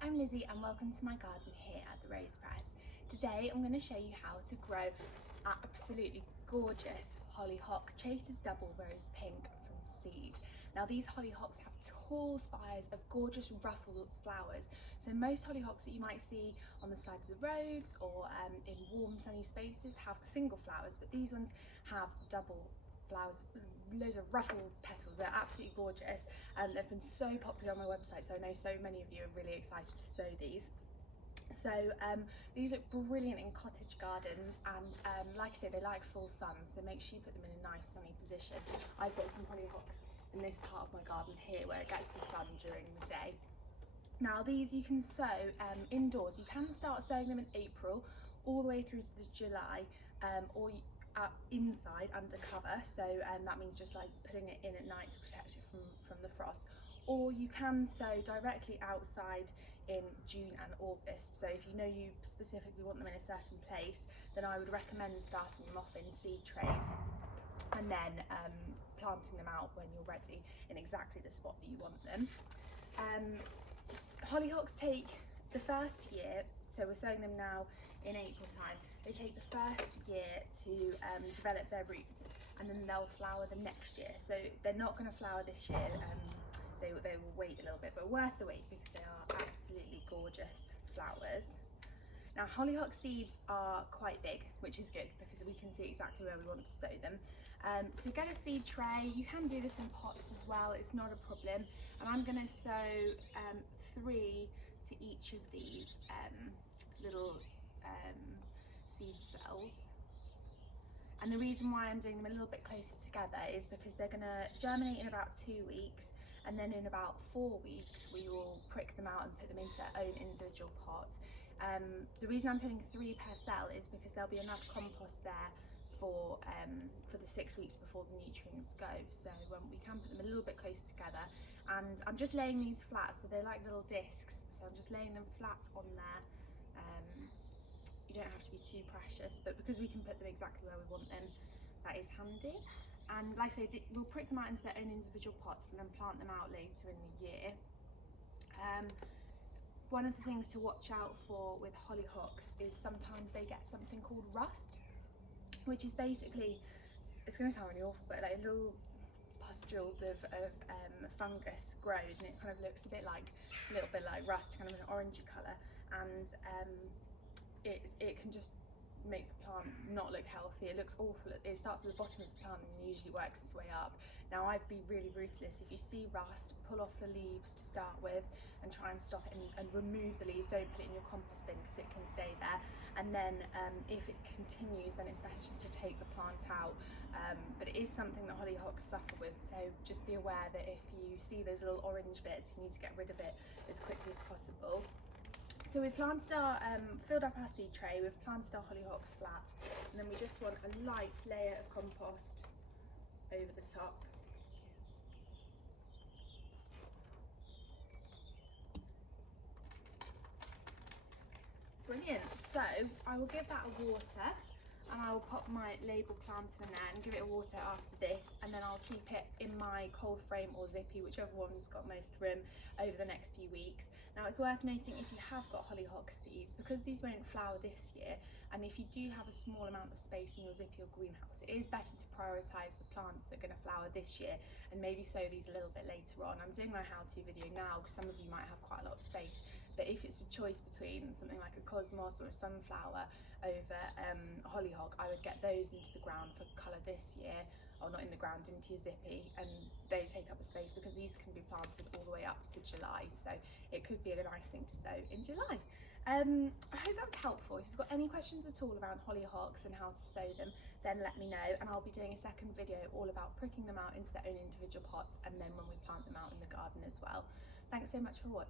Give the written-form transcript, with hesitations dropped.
Hi, I'm Lizzie and welcome to my garden here at the Rose Press. Today I'm going to show you how to grow absolutely gorgeous hollyhock Chater's Double Rose Pink from seed. Now these hollyhocks have tall spires of gorgeous ruffled flowers. So most hollyhocks that you might see on the sides of roads or in warm sunny spaces have single flowers, but these ones have double flowers, loads of ruffled petals. They're absolutely gorgeous and they've been so popular on my website, so I know so many of you are really excited to sow these. So these look brilliant in cottage gardens, and like I say, they like full sun, so make sure you put them in a nice sunny position. I've got some hollyhocks in this part of my garden here where it gets the sun during the day. Now these you can sow indoors. You can start sowing them in April all the way through to July, or inside under cover, so that means just like putting it in at night to protect it from the frost, or you can sow directly outside in June and August. So if you know you specifically want them in a certain place, then I would recommend starting them off in seed trays and then planting them out when you're ready in exactly the spot that you want them. Hollyhocks take the first year, so we're sowing them now in April time, they take the first year to develop their roots, and then they'll flower the next year. So they're not going to flower this year, they will wait a little bit, but worth the wait because they are absolutely gorgeous flowers. Now hollyhock seeds are quite big, which is good because we can see exactly where we want to sow them. So get a seed tray. You can do this in pots as well, it's not a problem. And I'm going to sow 3 to each of these little seed cells. And the reason why I'm doing them a little bit closer together is because they're going to germinate in about 2 weeks, and then in about 4 weeks we will prick them out and put them into their own individual pot. The reason I'm putting 3 per cell is because there'll be enough compost there for the 6 weeks before the nutrients go. So we can put them a little bit closer together, and I'm just laying these flat, so they're like little discs, so I'm just laying them flat on there. You don't have to be too precious, but because we can put them exactly where we want them, that is handy. And like I say, we'll prick them out into their own individual pots and then plant them out later in the year. One of the things to watch out for with hollyhocks is sometimes they get something called rust, which is basically, it's going to sound really awful, but like little pustules of fungus grows, and it kind of looks a little bit like rust, kind of an orangey colour, and it can just make the plant not look healthy. It looks awful. It starts at the bottom of the plant and usually works its way up. Now I'd be really ruthless. If you see rust, pull off the leaves to start with and try and stop it, and remove the leaves. Don't put it in your compost bin because it can stay there, and then if it continues, then it's best just to take the plant out. But it is something that hollyhocks suffer with, so just be aware that if you see those little orange bits, you need to get rid of it as quickly as possible. So we've planted filled up our seed tray, we've planted our hollyhocks flat, and then we just want a light layer of compost over the top. Brilliant, so I will give that a water, and I will pop my label planter in there and give it a water after this, and then I'll keep it in my cold frame or zippy, whichever one's got most room, over the next few weeks. Now it's worth noting, if you have got hollyhock seeds, because these won't flower this year, and if you do have a small amount of space in your zippy or greenhouse, it is better to prioritise the plants that are going to flower this year and maybe sow these a little bit later on. I'm doing my how-to video now because some of you might have quite a lot of space, but if it's a choice between something like a cosmos or a sunflower over hollyhock, I would get those into the ground for colour this year, or not in the ground, into your zippy, and they take up the space because these can be planted all the way up to July, so it could be a nice thing to sow in July. I hope that's helpful. If you've got any questions at all around hollyhocks and how to sow them, then let me know, and I'll be doing a second video all about pricking them out into their own individual pots, and then when we plant them out in the garden as well. Thanks so much for watching.